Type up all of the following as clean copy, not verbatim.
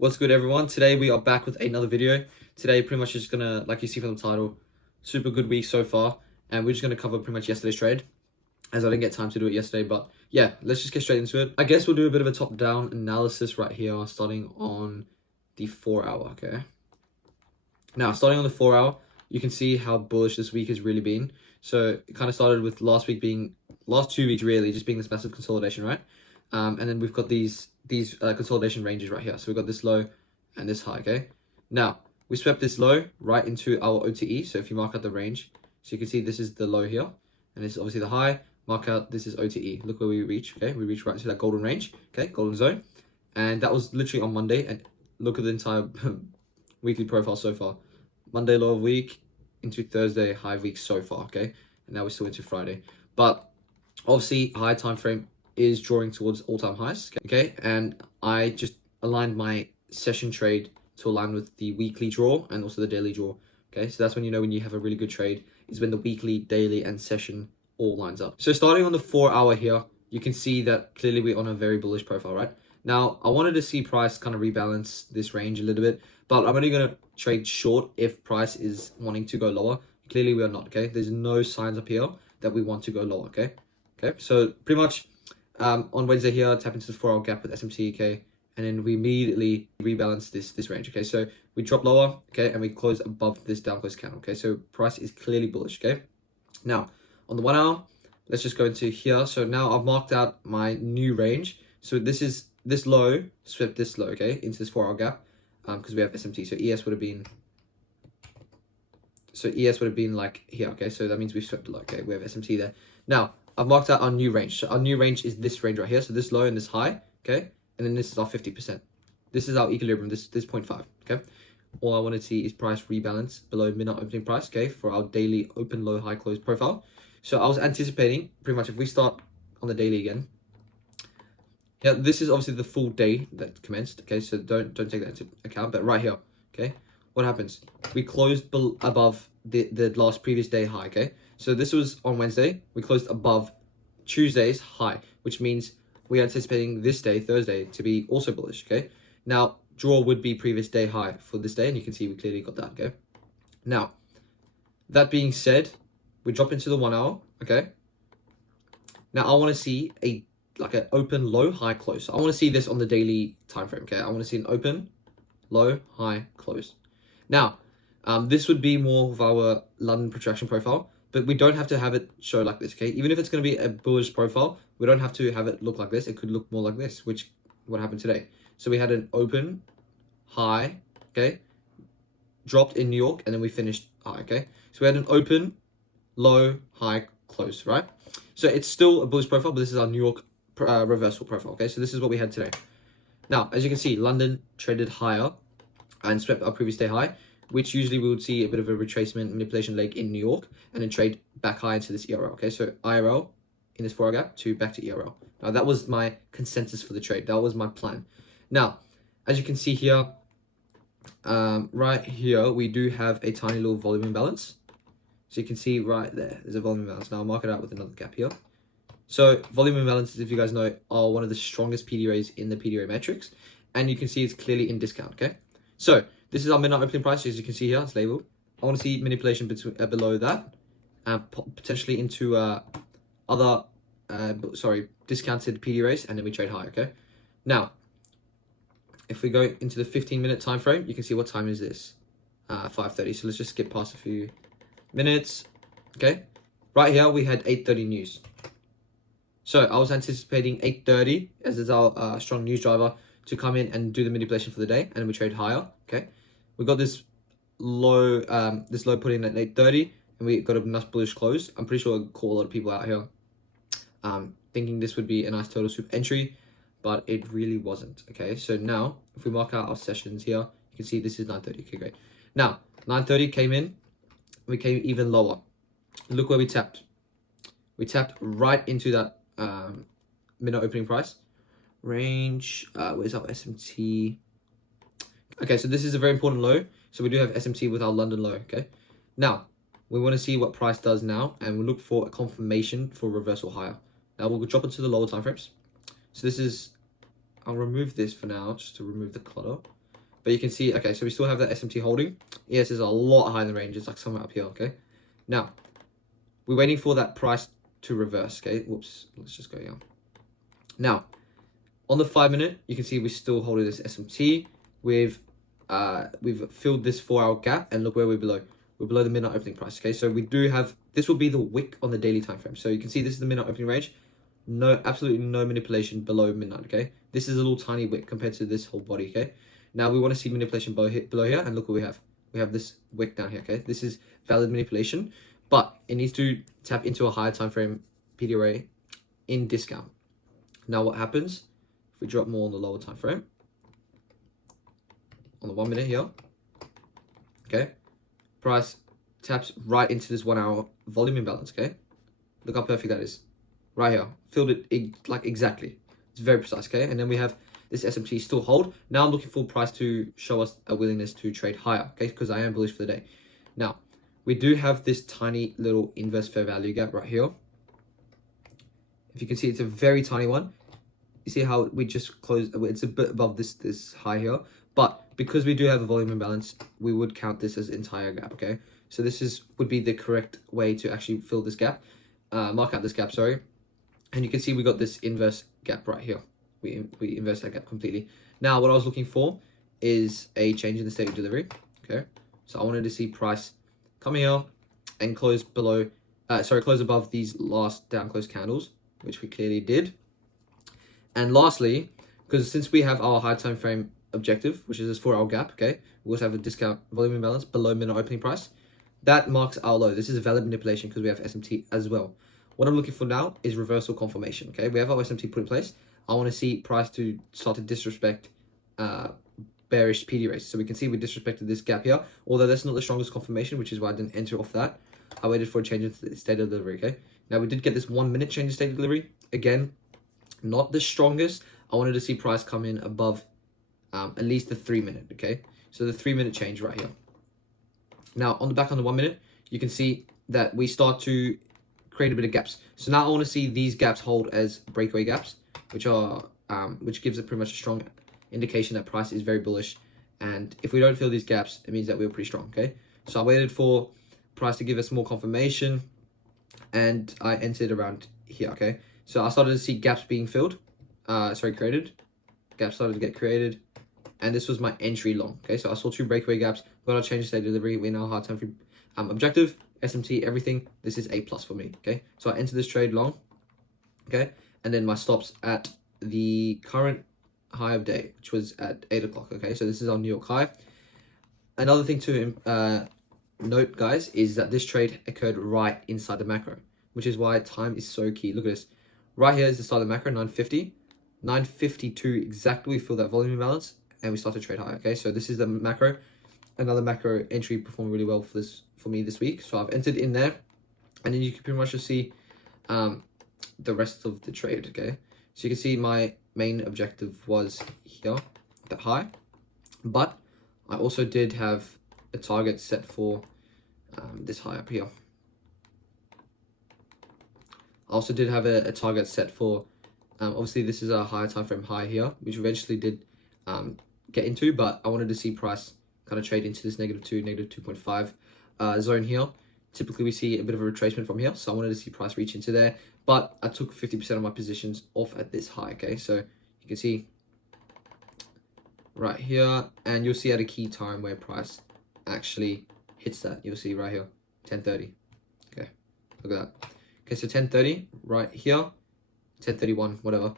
What's good, everyone? Today we are back with another video. Today pretty much just gonna, like you see from the title, super good week so far, and we're just gonna cover pretty much yesterday's trade, as I didn't get time to do it yesterday. But yeah, let's just get straight into it. I guess we'll do a bit of a top-down analysis right here, starting on the 4-hour. Okay, now starting on the 4-hour, you can see how bullish this week has really been. So it kind of started with last 2 weeks really just being this massive consolidation, right? And then we've got these consolidation ranges right here. So we've got this low and this high. Okay, now we swept this low right into our OTE. So if you mark out the range, so you can see this is the low here, and this is obviously the high. Mark out, this is OTE. Look where we reach. Okay, we reach right to that golden range. Okay, golden zone, and that was literally on Monday. And look at the entire weekly profile so far. Monday low of week into Thursday high of week so far. Okay, and now we're still into Friday, but obviously high time frame is drawing towards all-time highs. Okay, and I just aligned my session trade to align with the weekly draw and also the daily draw. Okay, so that's when you know when you have a really good trade is when the weekly, daily, and session all lines up. So starting on the 4-hour here, you can see that clearly we're on a very bullish profile, right? Now, I wanted to see price kind of rebalance this range a little bit, but I'm only going to trade short if price is wanting to go lower. Clearly, we are not, okay? There's no signs up here that we want to go lower, okay? Okay, so pretty much on Wednesday here, tap into the 4-hour gap with SMT, okay? And then we immediately rebalance this range, okay? So we drop lower, okay? And we close above this down close candle, okay? So price is clearly bullish, okay? Now, on the 1-hour, let's just go into here. So now I've marked out my new range. So this is this low, swept this low, okay? Into this 4-hour gap because we have SMT. So ES would have been like here, okay? So that means we've swept the low, okay? We have SMT there. Now, I've marked out our new range. So our new range is this range right here. So this low and this high, okay? And then this is our 50%. This is our equilibrium, this 0.5, okay? All I want to see is price rebalance below midnight opening price, okay? For our daily open, low, high, close profile. So I was anticipating pretty much if we start on the daily again. Yeah, this is obviously the full day that commenced, okay? So don't take that into account. But right here, okay? What happens? We closed above the last previous day high, okay? So this was on Wednesday. We closed above Tuesday's high, which means we are anticipating this day, Thursday, to be also bullish, okay? Now, draw would be previous day high for this day, and you can see we clearly got that, okay? Now, that being said, we drop into the 1-hour, okay? Now, I want to see an open, low, high, close. So I want to see this on the daily time frame, okay? I want to see an open, low, high, close. Now, this would be more of our London protraction profile, but we don't have to have it show like this, okay? Even if it's going to be a bullish profile, we don't have to have it look like this. It could look more like this, which what happened today. So we had an open, high, okay? Dropped in New York, and then we finished high, okay? So we had an open, low, high, close, right? So it's still a bullish profile, but this is our New York reversal profile, okay? So this is what we had today. Now, as you can see, London traded higher and swept our previous day high, which usually we would see a bit of a retracement manipulation leg in New York and then trade back high into this ERL, okay? So IRL in this 4-hour gap to back to ERL. Now, that was my consensus for the trade. That was my plan. Now, as you can see here, right here, we do have a tiny little volume imbalance. So you can see right there, there's a volume imbalance. Now I'll mark it out with another gap here. So volume imbalances, if you guys know, are one of the strongest PDRAs in the PDRA metrics. And you can see it's clearly in discount, okay? So this is our midnight opening price. As you can see here, it's labeled. I want to see manipulation between below that, potentially into discounted PDRAs, and then we trade high, okay? Now, if we go into the 15-minute time frame, you can see what time is this? 5:30. So let's just skip past a few minutes, okay? Right here, we had 8:30 news. So I was anticipating 8:30 as is our strong news driver to come in and do the manipulation for the day, and we trade higher, okay? We got this low put in at 8:30, and we got a nice bullish close. I'm pretty sure I call a lot of people out here thinking this would be a nice total soup entry, but it really wasn't, okay? So now, if we mark out our sessions here, you can see this is 9:30, okay, great. Now, 9:30 came in, we came even lower. Look where we tapped. We tapped right into that midnight opening price range. Where's our SMT? Okay, so this is a very important low. So we do have SMT with our London low, okay? Now, we want to see what price does now, and we look for a confirmation for reversal higher. Now, we'll drop into the lower time frames. So this is, I'll remove this for now, just to remove the clutter. But you can see, okay, so we still have that SMT holding. ES is a lot higher than range. It's like somewhere up here, okay? Now, we're waiting for that price to reverse, okay? Whoops, let's just go here. Now, on the 5 minute, you can see we're still holding this SMT. We've filled this 4 hour gap, and look where we're below. We're below the midnight opening price, okay? So we do have, this will be the wick on the daily time frame. So you can see this is the midnight opening range. No, absolutely no manipulation below midnight, okay? This is a little tiny wick compared to this whole body, okay? Now we want to see manipulation below here, and look what we have. We have this wick down here, okay? This is valid manipulation, but it needs to tap into a higher time frame PD array in discount. Now what happens if we drop more on the lower time frame? On the 1 minute here, okay? Price taps right into this 1 hour volume imbalance, okay? Look how perfect that is. Right here, filled it like exactly. It's very precise, okay? And then we have this SMT still hold. Now I'm looking for price to show us a willingness to trade higher, okay? Because I am bullish for the day. Now, we do have this tiny little inverse fair value gap right here. If you can see, it's a very tiny one. You see how we just closed, it's a bit above this high here. But because we do have a volume imbalance, we would count this as entire gap, okay? So this would be the correct way to actually fill this gap, mark out this gap, sorry. And you can see we got this inverse gap right here. We inverse that gap completely. Now, what I was looking for is a change in the state of delivery, okay? So I wanted to see price come here and close below, close above these last down close candles, which we clearly did. And lastly, because since we have our high time frame objective, which is this 4 hour gap, okay, we also have a discount volume imbalance below midnight opening price. That marks our low. This is a valid manipulation because we have SMT as well. What I'm looking for now is reversal confirmation, okay? We have our SMT put in place. I want to see price to start to disrespect bearish PD rates. So we can see we disrespected this gap here, although that's not the strongest confirmation, which is why I didn't enter off that. I waited for a change in state of delivery, okay? Now we did get this 1 minute change in state of delivery. Again, not the strongest. I wanted to see price come in above at least the 3 minute, okay? So the 3 minute change right here. Now on the 1 minute, you can see that we start to create a bit of gaps. So now I want to see these gaps hold as breakaway gaps, which are which gives it pretty much a strong indication that price is very bullish. And if we don't fill these gaps, it means that we're pretty strong, okay? So I waited for price to give us more confirmation, and I entered around here, okay? So I started to see gaps being filled, created. Gaps started to get created, and this was my entry long, okay? So I saw 2 breakaway gaps, got our change in state delivery, we now hard time frame objective, SMT, everything. This is A+ for me, okay? So I entered this trade long, okay? And then my stops at the current high of day, which was at 8 o'clock, okay? So this is our New York high. Another thing to note, guys, is that this trade occurred right inside the macro, which is why time is so key. Look at this. Right here is the start of the macro, 950. 952 exactly, we fill that volume imbalance, and we start to trade high, okay? So this is the macro. Another macro entry performed really well for me this week. So I've entered in there, and then you can pretty much just see the rest of the trade, okay? So you can see my main objective was here, the high, but I also did have a target set for this high up here. I also did have a target set for, obviously this is a higher time frame high here, which eventually did get into, but I wanted to see price kind of trade into this -2, -2.5 zone here. Typically we see a bit of a retracement from here, so I wanted to see price reach into there, but I took 50% of my positions off at this high, okay? So you can see right here, and you'll see at a key time where price actually hits that. You'll see right here, 10:30. Okay, look at that. Okay, so 10:30 right here, 10:31, whatever,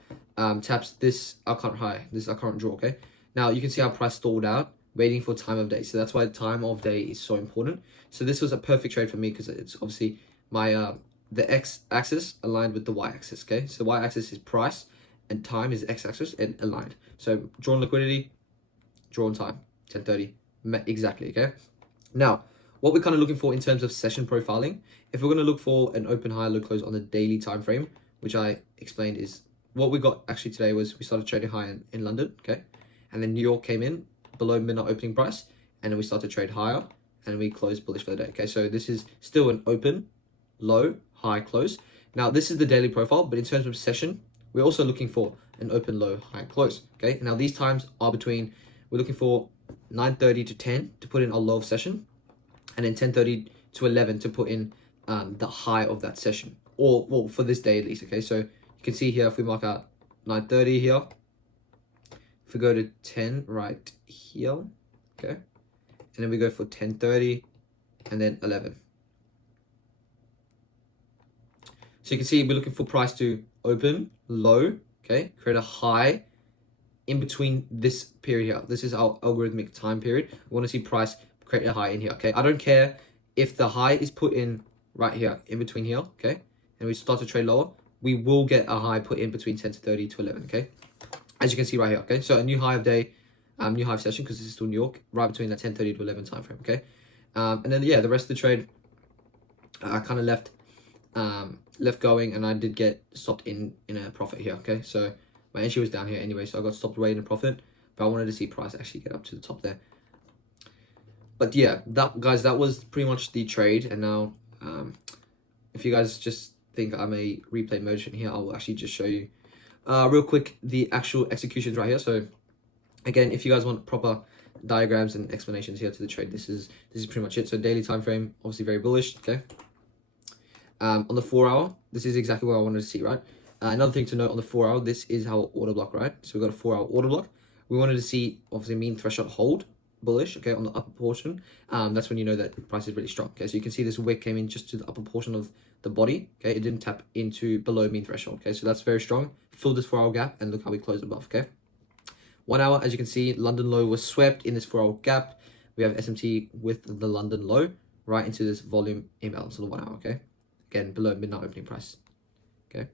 taps this our current high, this is our current draw, okay? Now you can see how price stalled out, waiting for time of day. So that's why time of day is so important. So this was a perfect trade for me because it's obviously my the x-axis aligned with the y-axis, okay? So the y-axis is price and time is x-axis and aligned. So drawn liquidity, drawn time, 10:30, exactly, okay? Now, what we're kind of looking for in terms of session profiling, if we're going to look for an open high, low close on the daily time frame, which I explained is what we got actually today was we started trading high in London, okay? And then New York came in below midnight opening price, and then we started to trade higher, and we closed bullish for the day, okay? So this is still an open, low, high, close. Now, this is the daily profile, but in terms of session, we're also looking for an open, low, high, close, okay? Now, these times are between, we're looking for 9:30 to 10 to put in our low of session, and then 10:30 to 11 to put in the high of that session, or well, for this day at least. Okay, so you can see here, if we mark out 9:30 here, if we go to 10 right here, okay, and then we go for 10:30 and then 11. So you can see we're looking for price to open low, okay, create a high in between this period here. This is our algorithmic time period. We want to see price create a high in here, okay? I don't care if the high is put in right here, in between here, okay? And we start to trade lower, we will get a high put in between 10 to 30 to 11, okay? As you can see right here, okay? So a new high of day, new high of session, because this is still New York, right between that 10:30 to 11 time frame, okay? And then, yeah, the rest of the trade, I kind of left going, and I did get stopped in a profit here, okay? So my entry was down here anyway, so I got stopped right in a profit, but I wanted to see price actually get up to the top there. But yeah, guys, that was pretty much the trade. And now, if you guys just think I may replay motion here, I will actually just show you real quick the actual executions right here. So again, if you guys want proper diagrams and explanations here to the trade, this is pretty much it. So daily time frame, obviously very bullish, okay? On the 4 hour, this is exactly what I wanted to see, right? Another thing to note on the 4 hour, this is our order block, right? So we've got a 4 hour order block. We wanted to see, obviously, mean threshold hold, bullish, okay, on the upper portion. That's when you know that the price is really strong, okay? So you can see this wick came in just to the upper portion of the body, okay? It didn't tap into below mean threshold, okay? So that's very strong. Filled this 4 hour gap, and look how we closed above, okay? 1 hour, as you can see, London low was swept in this 4 hour gap. We have SMT with the London low right into this volume imbalance on the 1 hour, okay? Again, below midnight opening price, okay?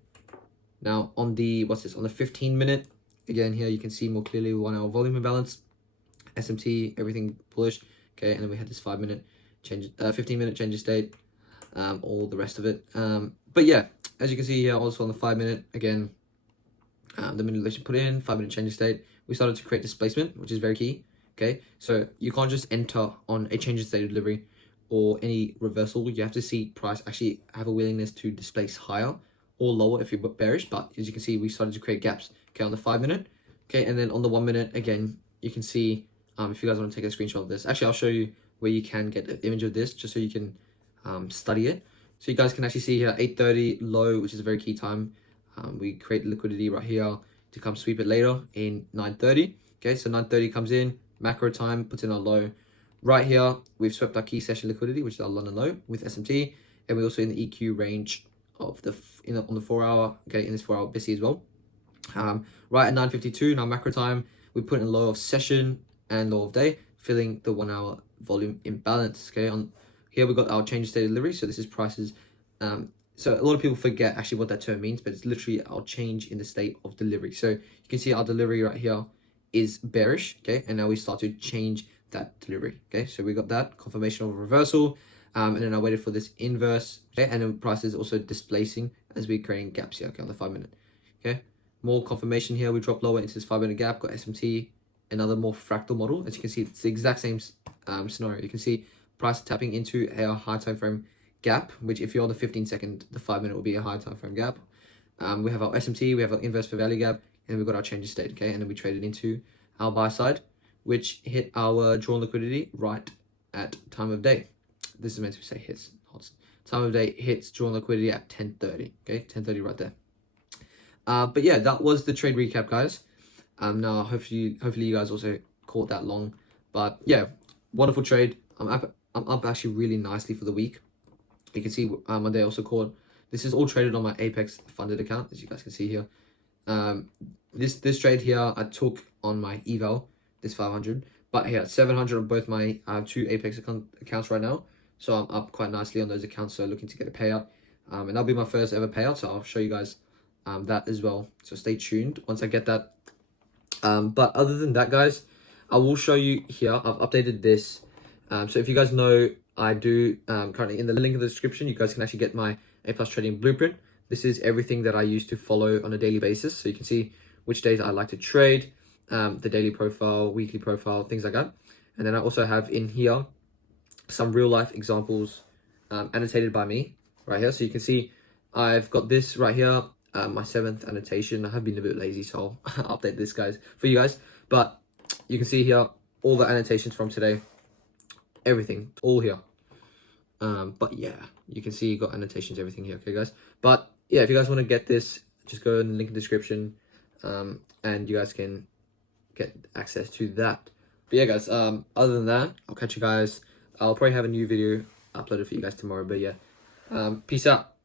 Now on the, what's this, on the 15-minute, again here you can see more clearly 1 hour volume imbalance, SMT, everything bullish, okay? And then we had this 5-minute change, 15-minute change of state, all the rest of it. But yeah, as you can see here, also on the 5-minute, again, the manipulation put in, 5-minute change of state, we started to create displacement, which is very key, okay? So you can't just enter on a change of state of delivery or any reversal. You have to see price actually have a willingness to displace higher or lower if you're bearish. But as you can see, we started to create gaps, okay, on the 5-minute, okay? And then on the 1 minute, again, you can see, if you guys want to take a screenshot of this, actually I'll show you where you can get an image of this just so you can study it. So you guys can actually see here 8:30 low, which is a very key time. We create liquidity right here to come sweep it later in 9:30, okay? So 9:30 comes in, macro time, puts in our low. Right here, we've swept our key session liquidity, which is our London low with SMT, and we're also in the EQ range of the on the 4 hour, okay, in this 4 hour BISI as well. Right at 9:52, now macro time, we put in a low of session and low of day, filling the 1 hour volume imbalance, okay? On here, we got our change of state of delivery, so this is prices. So a lot of people forget actually what that term means, but it's literally our change in the state of delivery. So you can see our delivery right here is bearish, okay? And now we start to change that delivery, okay? So we got that confirmation of a reversal, and then I waited for this inverse, okay? And then price is also displacing as we're creating gaps here, okay, on the 5-minute, okay? More confirmation here, we drop lower into this 5-minute gap, got SMT, another more fractal model. As you can see, it's the exact same scenario. You can see price tapping into a high time frame gap, which if you're on the 15-second, the 5-minute will be a high time frame gap. We have our SMT, we have our inverse for value gap, and we've got our change of state, okay? And then we traded into our buy side, which hit our drawn liquidity right at time of day. This is meant to say hits. Time of day hits drawn liquidity at 10:30, okay? 10:30 right there. But yeah, that was the trade recap, guys. Now hopefully you guys also caught that long. But yeah, wonderful trade. I'm up actually really nicely for the week. You can see my day also caught. This is all traded on my Apex funded account, as you guys can see here. This trade here I took on my eval, this 500, but here 700 on both my 2 Apex accounts right now. So I'm up quite nicely on those accounts, so looking to get a payout. And that'll be my first ever payout, so I'll show you guys that as well. So stay tuned once I get that. But other than that, guys, I will show you here. I've updated this. So if you guys know, I do currently in the link in the description, you guys can actually get my A+ trading blueprint. This is everything that I use to follow on a daily basis. So you can see which days I like to trade, the daily profile, weekly profile, things like that. And then I also have in here some real life examples annotated by me right here. So you can see I've got this right here, my 7th annotation. I have been a bit lazy, so I'll update this, guys, for you guys. But you can see here, all the annotations from today, everything, all here. But yeah, you can see you got annotations, everything here, okay guys? But yeah, if you guys want to get this, just go in the link in the description, and you guys can get access to that. But yeah guys, other than that, I'll catch you guys. I'll probably have a new video uploaded for you guys tomorrow, but yeah, peace out.